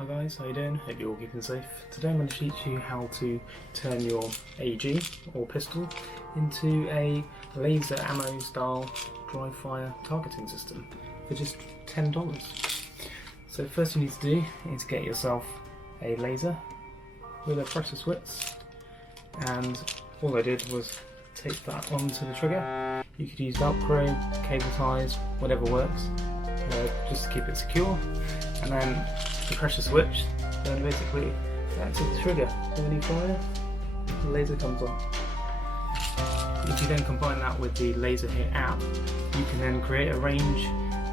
Hi guys, how you doing? Hope you're all keeping safe. Today I'm going to teach you how to turn your AG or pistol into a laser ammo style dry fire targeting system for just $10. So first you need to do is get yourself a laser with a pressure switch, and all I did was tape that onto the trigger. You could use Velcro, cable ties, whatever works, just to keep it secure. And then the pressure switch, then basically that's the trigger. So when you fire, the laser comes on. If you then combine that with the laser hit app, you can then create a range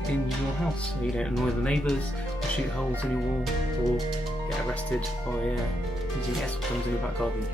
in your house so you don't annoy the neighbours, or shoot holes in your wall, or get arrested by using airsoft guns in your back garden.